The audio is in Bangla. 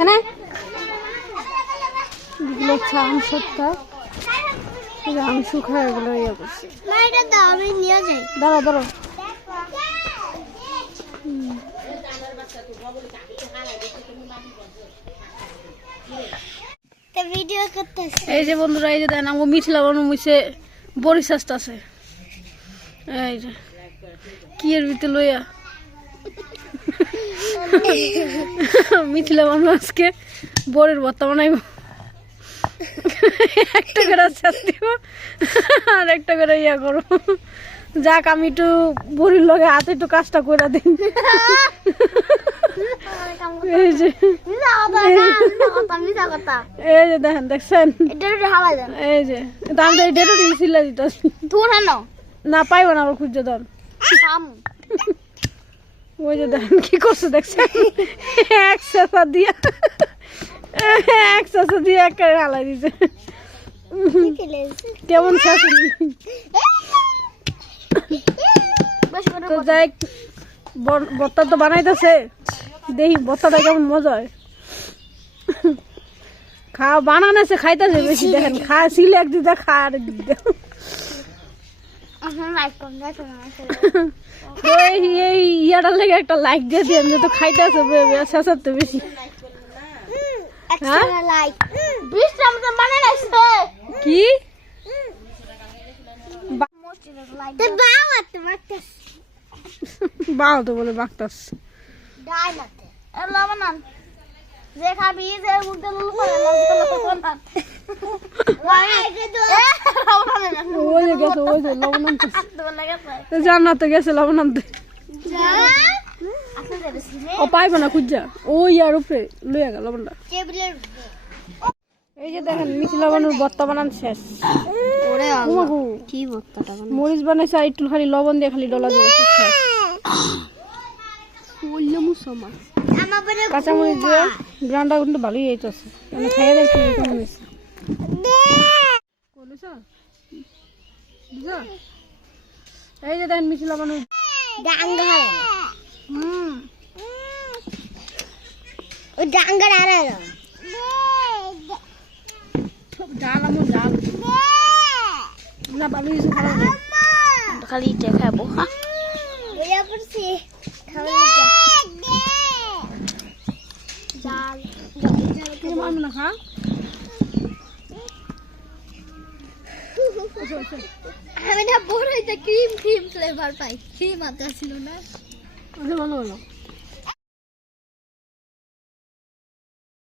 হ্যাঁ এগুলো হচ্ছে আম সত্তা আম শুকা এগুলো ইয়ে করছি দাঁড়া দাঁড়া এই যে বন্ধুরা এই যে দেন আমার মিঠলা বানু মুছে বড়ি চাষটা আছে এই যে কি এর ভিতরে লইয়া মিথিলা বানু আজকে বড়ির ভর্তা বানাইব একটা করে চাষ দিব আর একটা করে ইয়া করো যাক আমি একটু বড়ির লগে হাতে একটু কাজটা করে দিই এই যে দেখেন দেখছেন এই যে আমি তো ডেটু সিলাই দিতেছি না পাইব না আমার খুঁজছে ধর ওই যে দেখেন কি করছে দেখছেন এক চাষা দিয়া একটা হালাই দিছে কেমন শাশুড়ি তো যাই ভর্তা তো বানাইতেছে দেখি ভর্তাটা কেমন মজা হয় খাওয়া বানানেছে খাইতেছে বেশি দেখেন খাওয়া ছিল একদিন খা আর দিতে এই ইয়াটার লেগে একটা লাইক দিয়ে দিন যে তো খাইতেছে শেষার তো বেশি কি বাও তো বলে বাগতাস যে খাবি যে মুখে লুলু করে ওই যে গেছে ওই যে লবণ আনতে জান্নাতে গেছে লবণ আনতে ও পাইব না খুঁজা ওই আর উপরে লইয়া গেল লবণটা এই যে দেখেন মিথিলা বানুর ভর্তা বানান শেষ কি ভর্তাটা মরিচ বানাইছে আর একটু খালি লবণ দিয়ে খালি ডলা দিয়ে শেষ কাঁচামরিচ দিয়ে গ্রানটা কিন্তু ভালোই হইতেছে মানে খাইয়ে দেখছি কেমন হয়েছে এই যে দেখেন মিথিলা বানু ডাল আমার ডাল না ভালো কিছু খারাপ খালি খাবো আমি না বড় হইতে ক্রিম ফ্লেভার পাই ক্রিম আদা ছিল না ভালো হলো